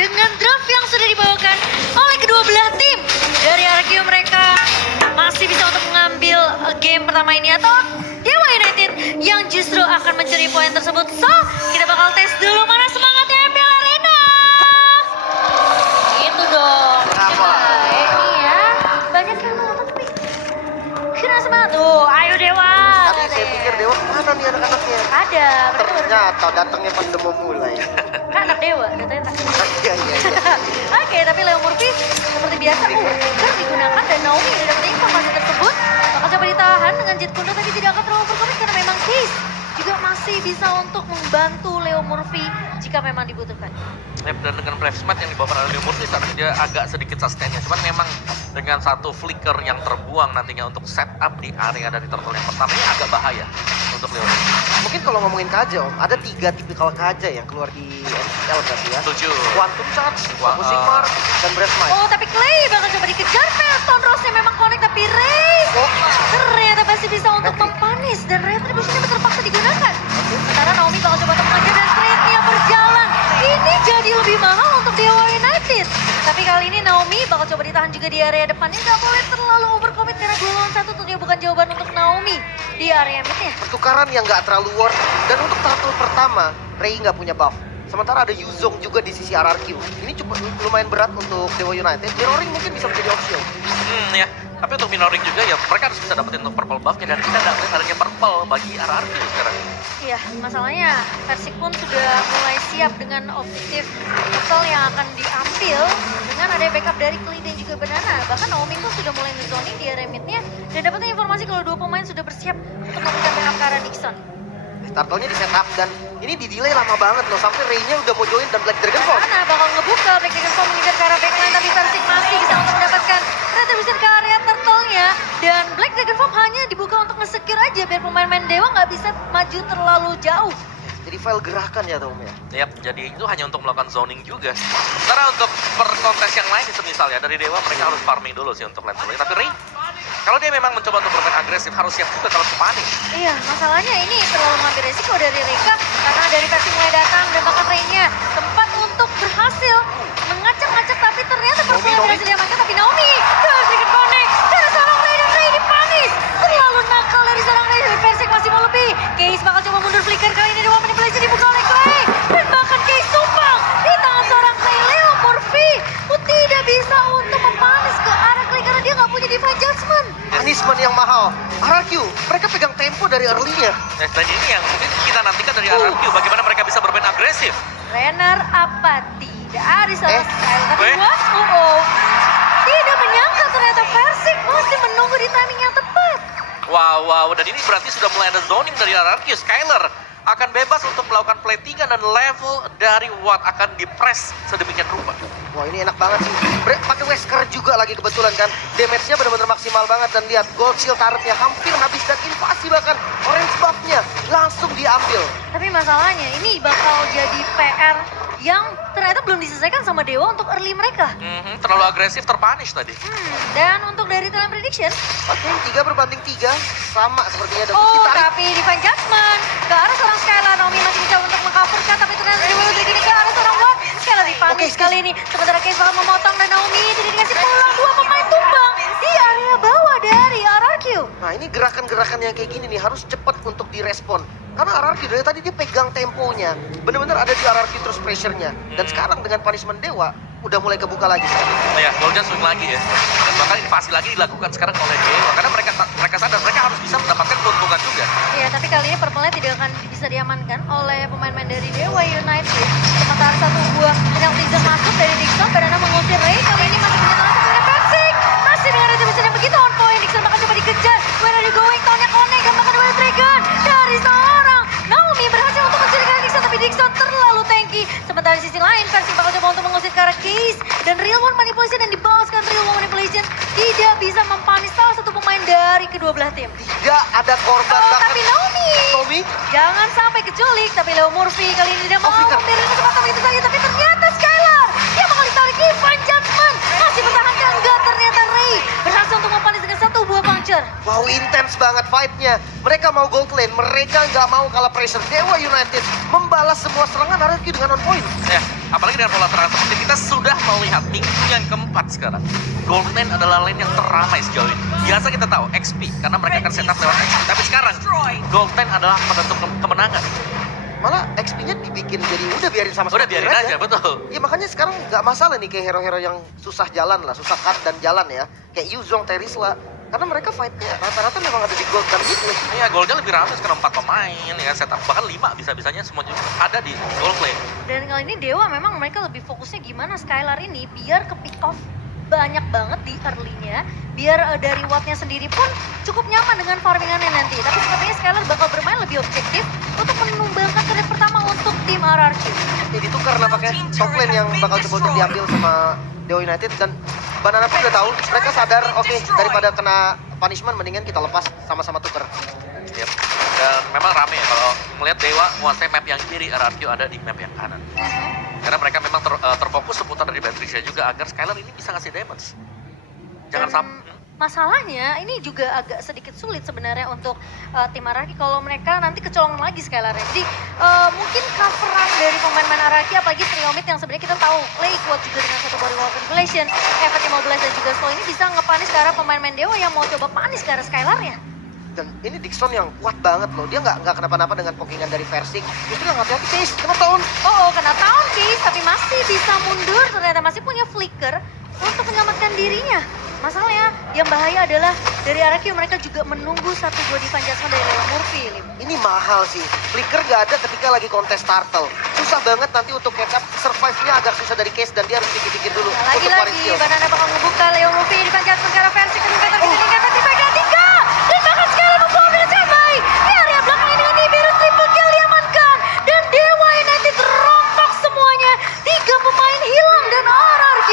dengan draft yang sudah dibawakan oleh kedua belah tim. Dari RQ mereka masih bisa untuk mengambil game pertama ini atau Dewa United yang justru akan mencuri poin tersebut. So, kita bakal tes dulu mana semangatnya MPL Arena. Itu dong. Kenapa? Ini ya, banyak yang nonton tapi kena semangat. Tuh, ayo Dewa. Tadi saya pikir Dewa mana nih anak-anaknya? Ada, mereka baru Ternyata datangnya pas udah mau mulai. kan anak Dewa, datanya tak. Iya, iya, iya. Oke, tapi Leo Murphy seperti biasa kan digunakan dan Naomi udah dapat informasi tersebut. Bakal coba ditahan dengan Jet Kundo tapi tidak akan terlalu berkomit karena memang Case juga masih bisa untuk membantu Leo Murphy jika memang dibutuhkan. Ya, dan dengan Brave Smite yang dibawa oleh Leo Murphy saat dia agak sedikit sustainnya. Cuman memang dengan satu flicker yang terbuang nantinya untuk setup di area dari turtle yang pertama ini agak bahaya untuk Leo Murphy. Mungkin kalau ngomongin Kaja Om, ada 3 tipikal Kaja yang keluar di NCL berarti ya. Setuju. Quantum Charge, Focusing Mark, dan Breath Smite. Oh, tapi Clay bakal coba dikejar. Pelton Rose-nya memang connect tapi Ray ternyata masih bisa untuk mempanis dan retribution-nya terpaksa digunakan. Sementara Naomi bakal coba untuk mengejar dan trade-nya berjalan. Ini jadi lebih mahal untuk Dewa United. Tapi kali ini Naomi bakal coba ditahan juga di area depannya. Nggak boleh terlalu overcommit karena 2 lawan 1 tentunya bukan jawaban untuk Naomi di area mid-nya. Pertukaran yang nggak terlalu worth. Dan untuk turtle pertama, Ray nggak punya buff. Sementara ada Yuzong juga di sisi RRQ. Ini cukup lumayan berat untuk Dewa United. Mirroring mungkin bisa menjadi opsi Om. Ya. Tapi untuk Minoring juga ya mereka harus bisa dapetin untuk purple buff-nya dan kita nggak melihat adanya purple bagi RRQ sekarang. Iya, masalahnya Persik pun sudah mulai siap dengan objektif total yang akan diambil dengan ada backup dari Klee dan juga Banana. Bahkan Naomi pun sudah mulai nge-zoning di area mid-nya dan dapatnya informasi kalau 2 pemain sudah bersiap untuk melakukan backup ke arah Dixon. Turtle-nya di setup dan ini di delay lama banget loh. Sampai Ray-nya udah mau join dan Black Dragon Force. Banana bakal ngebuka Black Dragon Force mengejar ke arah backline tapi Persik masih bisa untuk mendapatkan retribution ke area turtle-nya dan Black Dragon Force hanya dibuka untuk nge-secure aja biar pemain-pemain Dewa nggak bisa maju terlalu jauh. Jadi file gerakan ya Tom ya. Yap, jadi itu hanya untuk melakukan zoning juga. Sementara untuk per kontes yang lain itu misalnya dari Dewa mereka harus farming dulu sih untuk lane solo. Tapi Ray, kalau dia memang mencoba untuk bermain agresif harus siap juga kalau kepanik. Iya, masalahnya ini terlalu mengambil resiko dari Reka karena dari Persik mulai datang dan bahkan Ray-nya sempat untuk berhasil mengacak-ngacak tapi ternyata performa berhasil diamankan tapi Naomi sedikit connect dan seorang Ray dan Ray dipanis. Terlalu nakal dari seorang Ray dan Persik masih mau lebih. Case bakal coba mundur flicker kali ini Dewa manipulasi dibuka oleh Clay dan bahkan Case tumbang di tangan seorang Clay. Leo Murphy tidak bisa untuk mempanis ke arah Clay karena dia nggak punya divine judgment. Punishment yang mahal. RRQ, mereka pegang tempo dari early-nya. Dan ini yang mungkin kita nantikan dari RRQ bagaimana mereka bisa bermain agresif. Renner apa tidak ada salah sekali tapi Eh? tidak menyangka ternyata Persik masih menunggu di timing yang tepat. Wow, dan ini berarti sudah mulai ada zoning dari RRQ. Skyler akan bebas untuk melakukan play 3 dan level dari Watt akan di-press sedemikian rupa. Wah ini enak banget sih. Pakai Wesker juga lagi kebetulan kan. Damage-nya benar-benar maksimal banget dan lihat gold shield turret-nya hampir habis dan invasi bahkan orange buff-nya langsung diambil. Tapi masalahnya ini bakal jadi PR yang ternyata belum diselesaikan sama Dewa untuk early mereka. Terlalu agresif terpunish tadi. Dan untuk dari talent prediction, Oke, 3 berbanding 3 sama sepertinya ada oh ditarik. tapi divine judgment ke arah seorang Skylar. Naomi masih mencoba untuk mengcoverkan tapi ternyata Dewa United ini ke arah seorang Watt. Skylar dipanis kali ini. Sementara Case bakal memotong dan Naomi tidak dikasih pulang. 2 pemain tumbang di area bawah dari RRQ. Nah ini gerakan-gerakan yang kayak gini nih harus cepat untuk direspon. Karena RRQ dari tadi dia pegang temponya. Bener-bener ada di RRQ terus pressure-nya. Dan sekarang dengan punishment Dewa udah mulai kebuka lagi sekarang. Nah ya, Golden swing lagi ya. Dan bahkan invasi lagi dilakukan sekarang oleh Dewa. Karena mereka sadar mereka harus bisa mendapatkan keuntungan juga. Iya, tapi kali ini purple-nya tidak akan bisa diamankan oleh pemain-pemain dari Dewa United. Sementara satu buah penalti zone masuk dari Dixon, Banana mengusir Ray. Kali ini masih menyerang kepada Persik. Masih dengan retribution yang begitu on point. Dixon bakal coba dikejar. Where are you going? Tahunnya connect dan bahkan Wild Dragon dari seorang Naomi berhasil untuk mencurigai Dixon, tapi Dixon terlalu tanky. Sementara di sisi lain, Persik bakal coba untuk mengusir ke arah Case. Dan Real One Manipulation yang dibalaskan Real One Manipulation tidak bisa mempanis salah satu pemain dari kedua belah tim. Tidak ada korban Oh, bahkan tapi Naomi jangan sampai keculik. Tapi Leo Murphy kali ini tidak mau flicker. memberi kesempatan itu saja. Tapi ternyata Skylar dia bakal ditarik Divine Judgment. Masih bertahankan enggak, ternyata Ray berhasil untuk mempanis dengan 1 buah puncture. Wow, intens banget fight-nya. Mereka mau gold lane, mereka nggak mau kalah pressure. Dewa United membalas semua serangan RRQ dengan on point. Ya, Apalagi dengan pola serangan seperti kita sudah melihat minggu yang keempat sekarang. Gold Lane adalah lane yang teramai sejauh ini. Biasa kita tahu XP karena mereka akan setup lewat XP. Tapi sekarang Gold Lane adalah penentu kemenangan. Malah XP-nya dibikin jadi udah biarin sama Udah biarin aja, betul. Ya makanya sekarang nggak masalah nih kayak hero-hero yang susah jalan lah, susah cut dan jalan ya. Kayak Yuzong, Terisla. Karena mereka fight-nya rata-rata memang ada di gold dan mid lane. Iya, goldnya lebih ramai sekarang 4 pemain ya setup, bahkan 5 bisa-bisanya semua juga ada di gold lane. Dan kali ini Dewa memang mereka lebih fokusnya gimana Skylar ini biar ke pick off banyak banget di early-nya, biar dari wattnya sendiri pun cukup nyaman dengan farmingannya nanti. Tapi sepertinya Skylar bakal bermain lebih objektif untuk menumbangkan trade pertama untuk tim RRQ. Jadi itu karena pakai top lane yang bakal coba untuk diambil sama Dewa United dan Banana pun udah tahu, mereka sadar oke, daripada kena punishment mendingan kita lepas sama-sama tuker. Yep. Dan memang rame ya kalau melihat Dewa menguasai map yang kiri, RRQ ada di map yang kanan. Karena mereka memang terfokus seputar dari Patricia juga agar Skylar ini bisa ngasih damage. Jangan Dan sampai. masalahnya ini juga agak sedikit sulit sebenarnya untuk tim Araki kalau mereka nanti kecolongan lagi Skylar. Jadi mungkin coveran dari pemain-pemain Araki apalagi Triomid yang sebenarnya kita tahu play kuat juga dengan satu body wall manipulation, efek immobilize dan juga slow ini bisa ngepanis ke arah pemain-pemain Dewa yang mau coba panis ke arah Skylar ya. Dan ini Dixon yang kuat banget loh, dia nggak kenapa-napa dengan pokingan dari Versing. Justru yang hati-hati Case, kena tahun. Oh, kena tahun Case tapi masih bisa mundur ternyata masih punya flicker untuk menyelamatkan dirinya. Masalahnya yang bahaya adalah dari RRQ mereka juga menunggu satu body adjustment dari Leo Murphy. Ini mahal sih, flicker nggak ada ketika lagi kontes turtle. Susah banget nanti untuk catch up, survive-nya agak susah dari Case dan dia harus pikir-pikir dulu untuk Lagi-lagi waris skill. Banana bakal ngebuka Leo Murphy di adjustment ke arah versi kedua kita di bagian 3. Dan bahkan sekali membawa Villa Cabai. Di area belakang ini dengan Nibiru triple kill diamankan. Dan Dewa United rompok semuanya. 3 pemain hilang dan RRQ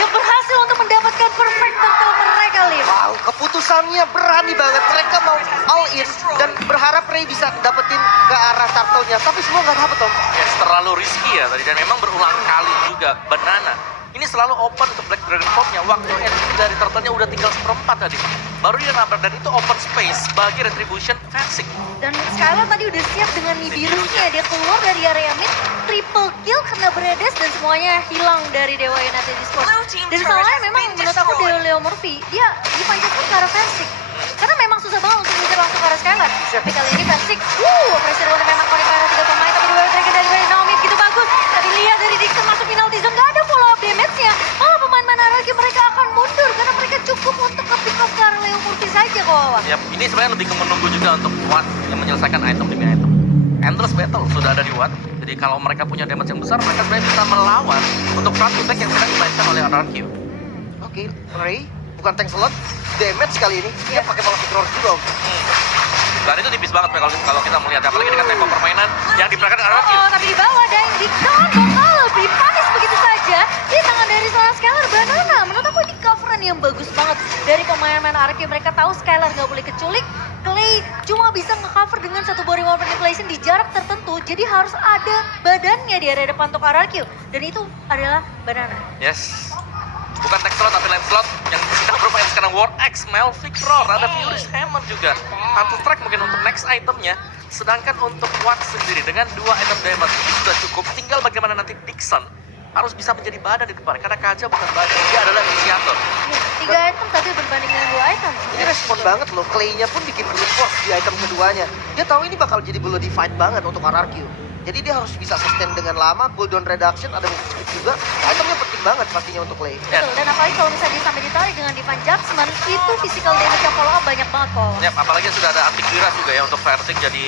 yang berhasil untuk mendapatkan perfect turtle mereka, Lim. Wow, keputusannya berani banget. Mereka mau all in dan berharap Ray bisa dapetin ke arah turtle-nya. Tapi semua nggak dapet, Om. Ya, terlalu risky ya tadi dan memang berulang kali juga Banana. Ini selalu open untuk Black Dragon Popnya. Waktu energi dari turtle-nya udah tinggal 1/4 tadi. Baru dia nabrak dan itu open space bagi Retribution Versing. Dan Skylar tadi udah siap dengan Nibirunya. Dia keluar dari area mid, triple kill kena beredes dan semuanya hilang dari Dewa United Esports. Dan salahnya memang menurut aku Leo Murphy, dia dipanjatkan ke arah Versing. Karena memang susah banget untuk mengejar langsung ke arah Skylar. Tapi kali ini Versing, pressure one memang connect ke arah 3 pemain. Tapi Dewa Dragon dari Naomi begitu bagus. Tadi lihat dari Dixon masuk penalty zone, gak ada follow up damage-nya. Malah pemain-pemain lagi mereka akan mundur karena mereka cukup untuk ke-pick off ke arah Leo Murphy saja kok. Yap, ini sebenarnya lebih ke menunggu juga untuk Watt yang menyelesaikan item demi item. Endless battle sudah ada di Watt. Jadi kalau mereka punya damage yang besar, mereka sebenarnya bisa melawan untuk front attack yang sedang dimainkan oleh RRQ. Oke, Ray bukan tank slot, damage kali ini. Dia pakai malah roar juga, Om. Dan itu tipis banget kalau kita melihat, apalagi dengan tempo permainan yang diperagakan RRQ. Tapi di bawah dan Dixon bakal lebih panis begitu saja di tangan dari seorang Skylar Banana. Menurut aku ini coveran yang bagus banget dari pemain-pemain RRQ. Mereka tahu Skylar nggak boleh keculik. Clay cuma bisa nge-cover dengan satu body wall manipulation di jarak tertentu. Jadi harus ada badannya di area depan untuk RRQ. Dan itu adalah Banana. Yes. Bukan tech slot tapi lane slot yang sedang bermain sekarang War X, Melvic Roar, ada Furious Hammer juga. Hunter Strike mungkin untuk next itemnya. Sedangkan untuk Watt sendiri dengan 2 item damage ini sudah cukup. Tinggal bagaimana nanti Dixon harus bisa menjadi badan di depan. Karena Kaja bukan badan, dia adalah inisiator. 3 item tapi berbanding dengan 2 item. Ini respon banget loh, Clay-nya pun bikin brute force di item keduanya. Dia tahu ini bakal jadi bloody fight banget untuk RRQ. Jadi dia harus bisa sustain dengan lama, cooldown reduction, ada move speed juga. Itemnya penting banget pastinya untuk Clay. Betul, dan apalagi kalau misalnya dia sampai ditarik dengan Divine Judgment, itu physical damage yang follow up banyak banget kok. Yap, apalagi sudah ada Antikwira juga ya untuk Versing. Jadi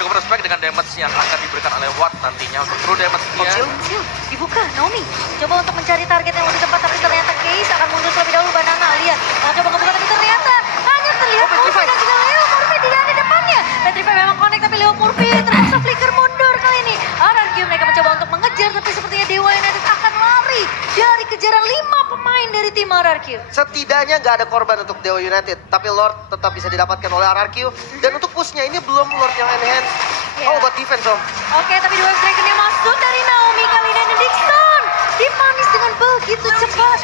cukup respect dengan damage yang akan diberikan oleh Watt nantinya untuk true damage dia. Shield, dibuka, Naomi. Coba untuk mencari target yang lebih tepat, tapi ternyata Case akan mundur terlebih dahulu. Banana, lihat. Coba ngebuka, tapi ternyata hanya terlihat Murphy dan juga Leo Murphy di area depannya. Petrify memang connect, tapi Leo Murphy terpaksa flicker mundur kali ini. RRQ mereka mencoba untuk mengejar, tapi sepertinya Dewa United akan lari dari kejaran 5 pemain dari tim RRQ. Setidaknya nggak ada korban untuk Dewa United, tapi Lord tetap bisa didapatkan oleh RRQ. Dan untuk pushnya ini belum Lord yang enhance. Yeah. Oh, buat defense, Om. Oke, tapi dua Dragon-nya masuk dari Naomi kali ini dan Dixon dipanis dengan begitu cepat.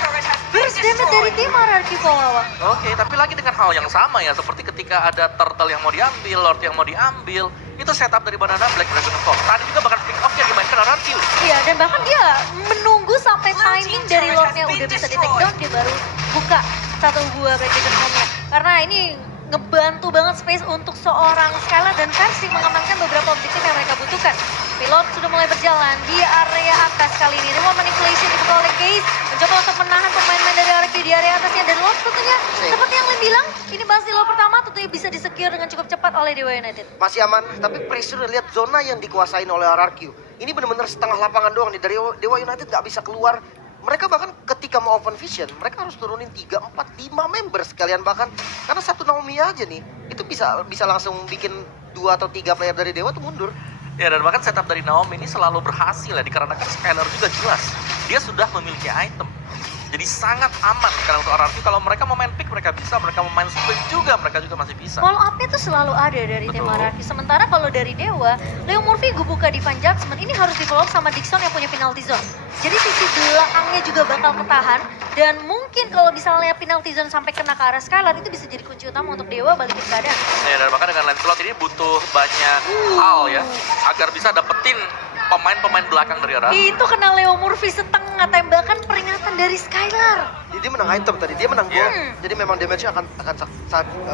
Burst damage dari tim RRQ Kawawa. Oke, tapi lagi dengan hal yang sama ya, seperti ketika ada turtle yang mau diambil, Lord yang mau diambil, itu setup dari Banana Black Dragon Force. Tadi juga bahkan pick off yang dimainkan RRQ. Iya, dan bahkan dia menunggu sampai timing dari Lordnya udah bisa di take down, dia baru buka satu buah Black Home-nya. Karena ini ngebantu banget space untuk seorang Skylar dan Percy mengamankan beberapa objektif yang mereka butuhkan. Pilot sudah mulai berjalan di area atas kali ini. Remote manipulation dibuka oleh Case, mencoba untuk menahan pemain-pemain dari RRQ di area atasnya. Dan Lord tentunya, seperti yang Lin bilang, ini pasti Lord pertama tentunya bisa disecure dengan cukup cepat oleh Dewa United. Masih aman, tapi pressure lihat zona yang dikuasain oleh RRQ. Ini benar-benar setengah lapangan doang nih. Dari Dewa United nggak bisa keluar. Mereka bahkan ketika mau open vision, mereka harus turunin 3, 4, 5 member sekalian bahkan. Karena satu Naomi aja nih, itu bisa langsung bikin 2 atau 3 player dari Dewa tuh mundur. Ya, dan bahkan setup dari Naomi ini selalu berhasil ya, dikarenakan Skylar juga jelas dia sudah memiliki item. Jadi sangat aman karena untuk RRQ kalau mereka mau main pick mereka bisa, mereka mau main split juga mereka juga masih bisa. Follow up-nya tuh selalu ada dari tim Betul. RRQ. Sementara kalau dari Dewa, Leo Murphy buka Divine Judgment ini harus di follow up sama Dixon yang punya penalty zone. Jadi sisi belakangnya juga bakal ketahan. Dan mungkin kalau misalnya penalty zone sampai kena ke arah Skylar itu bisa jadi kunci utama untuk Dewa balikin keadaan. Ya, dan bahkan dengan Lancelot ini butuh banyak hal ya agar bisa dapetin pemain-pemain belakang dari RRQ. Itu kena Leo Murphy setengah tembakan peringatan dari Skylar. Dia menang item tadi, dia menang gol. Hmm. Jadi memang damage-nya akan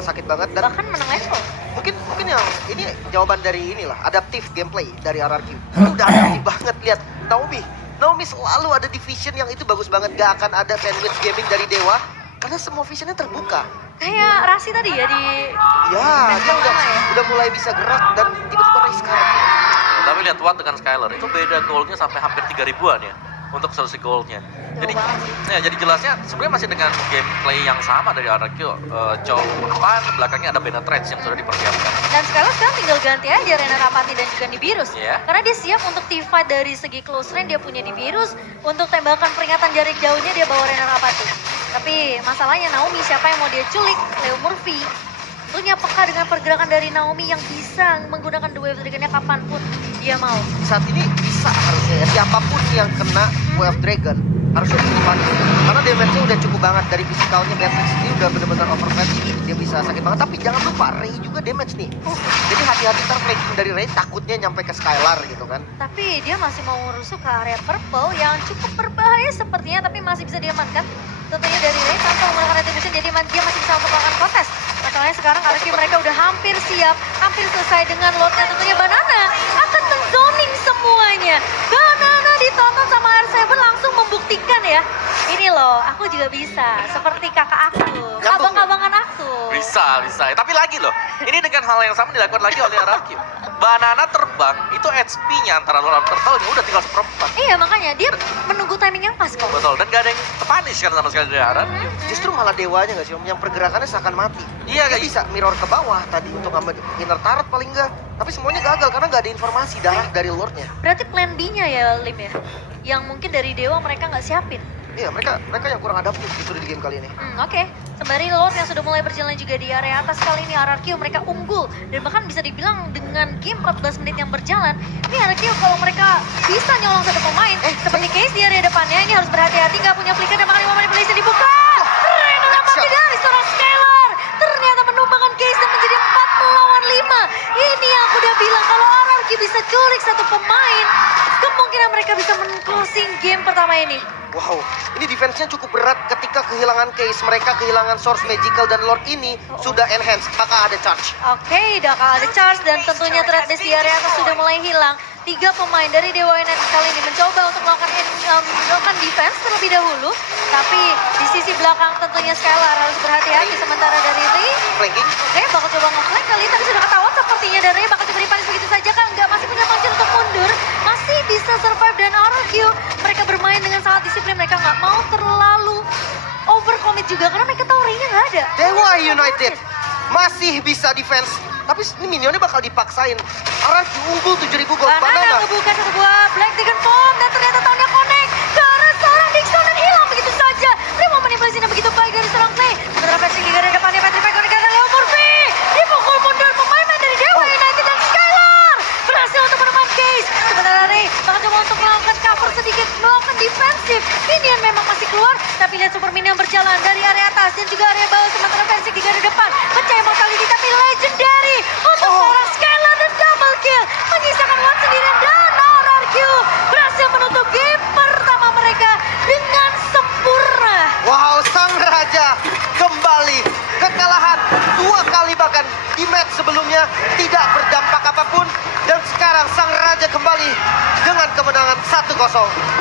sakit banget. Dan Bahkan menang level. mungkin yang ini jawaban dari inilah adaptif gameplay dari RRQ. Itu udah adaptif banget, lihat Naomi selalu ada di vision yang itu bagus banget. Gak akan ada sandwich gaming dari Dewa karena semua visionnya terbuka. Kayak Rasi tadi ya di Ya, match dia pertama ya. udah mulai bisa gerak dan tiba-tiba race kalah. Tapi lihat Watt dengan Skylar itu beda goalnya sampai hampir 3 ribuan ya untuk selisih goalnya. Jadi banget sih. ya, jadi jelasnya sebenarnya masih dengan gameplay yang sama dari RRQ. Jauh depan belakangnya ada penetrate yang sudah dipersiapkan. Dan sekarang tinggal ganti aja Rena Rapati dan juga Nibiru's. Iya. Karena dia siap untuk teamfight dari segi close range, dia punya Nibiru's. Untuk tembakan peringatan jarak jauhnya dia bawa Rena Rapati. Tapi masalahnya Naomi siapa yang mau dia culik? Leo Murphy. Tentunya peka dengan pergerakan dari Naomi yang bisa menggunakan The Wave Dragon-nya kapanpun dia mau. Saat ini bisa harusnya ya, siapapun yang kena Wave Dragon harusnya dihukuman. Karena damage-nya udah cukup banget dari fisikalnya. Matrix ini udah bener-bener overfed, dia bisa sakit banget. Tapi jangan lupa Ray juga damage nih. Jadi hati-hati ntar flanking dari Ray takutnya nyampe ke Skylar gitu kan. Tapi dia masih mau merusuk ke area purple yang cukup berbahaya sepertinya, tapi masih bisa diamankan. Tentunya dari Ray tanpa menggunakan retribution, jadi dia masih bisa untuk melakukan kontes. Masalahnya sekarang RRQ mereka udah hampir siap, hampir selesai dengan Lordnya. Tentunya Banana akan menzoning semuanya. Banana ditonton sama R7 langsung membuktikan ya. Ini loh, aku juga bisa. Seperti kakak aku, abang-abangan aku. Bisa. Tapi lagi loh, ini dengan hal yang sama dilakukan lagi oleh RRQ. Banana terbang, itu HP-nya antara Lord Turtle-nya udah tinggal seperempat. Iya, makanya dia menunggu timing yang pas kok. Betul, dan gak ada yang terpunish kan sama sekali dari RRQ. Justru malah Dewanya nggak sih Om, yang pergerakannya seakan mati. Iya, Dia kayak bisa mirror ke bawah tadi untuk ngambil inner turret paling enggak. Tapi semuanya gagal karena nggak ada informasi darah dari Lordnya. Berarti plan B-nya ya, Lim ya? Yang mungkin dari Dewa mereka nggak siapin. Iya, mereka yang kurang adaptif justru di game kali ini. Oke. Sembari Lord yang sudah mulai berjalan juga di area atas kali ini RRQ mereka unggul. Dan bahkan bisa dibilang dengan game 14 menit yang berjalan, ini RRQ kalau mereka bisa nyolong satu pemain, seperti Case di area depannya, ini harus berhati-hati, nggak punya flicker dan makanya manipulasi dibuka. Rena Rapati dari seorang Skylar. Ternyata menumbangkan Case dan menjadi 4 melawan 5. Ini yang aku udah bilang, kalau RRQ bisa culik satu pemain, kemungkinan mereka bisa men-closing game pertama ini. Wow, ini defense-nya cukup berat ketika kehilangan case. Mereka kehilangan source magical dan Lord ini sudah enhance, maka ada charge. Oke, bakal ada charge dan tentunya threat base di area atas sudah mulai hilang. 3 pemain dari Dewa United kali ini mencoba untuk melakukan defense terlebih dahulu. Tapi di sisi belakang tentunya Skylar harus berhati-hati. Sementara dari Ray, Flanking, oke bakal coba nge-flank kali ini. Tadi sudah ketahuan sepertinya dari Ray bakal coba dipanis begitu saja kan. Nggak, masih punya function untuk mundur. Masih bisa survive dan RRQ. Mereka bermain dengan sangat disiplin. Mereka nggak mau terlalu overcommit juga karena mereka tahu Ray-nya nggak ada. Dewa United masih bisa defense. Tapi ini minionnya bakal dipaksain. RRQ unggul 7.000 gold. Banana ngebuka satu buah Black Dragon Bomb dan ternyata tahunnya connect ke arah seorang Dixon dan hilang begitu saja. Dia mau manipulasinya begitu baik dari seorang Clay. Sementara Patrick di garis depannya, Patrick connect ke Leo Murphy. Dipukul mundur pemain dari Dewa United dan Skylar berhasil untuk meneman Case. Sementara Ray bakal coba untuk melakukan cover sedikit, melakukan defensif. Minion memang masih keluar, tapi lihat super minion berjalan dari area atas dan juga area bawah. Sementara Patrick di garis depan pecah mortality tapi legendary untuk seorang Skylar dan double kill menyisakan Watt sendirian dan RRQ di match sebelumnya tidak berdampak apapun. Dan sekarang sang raja kembali dengan kemenangan 1-0.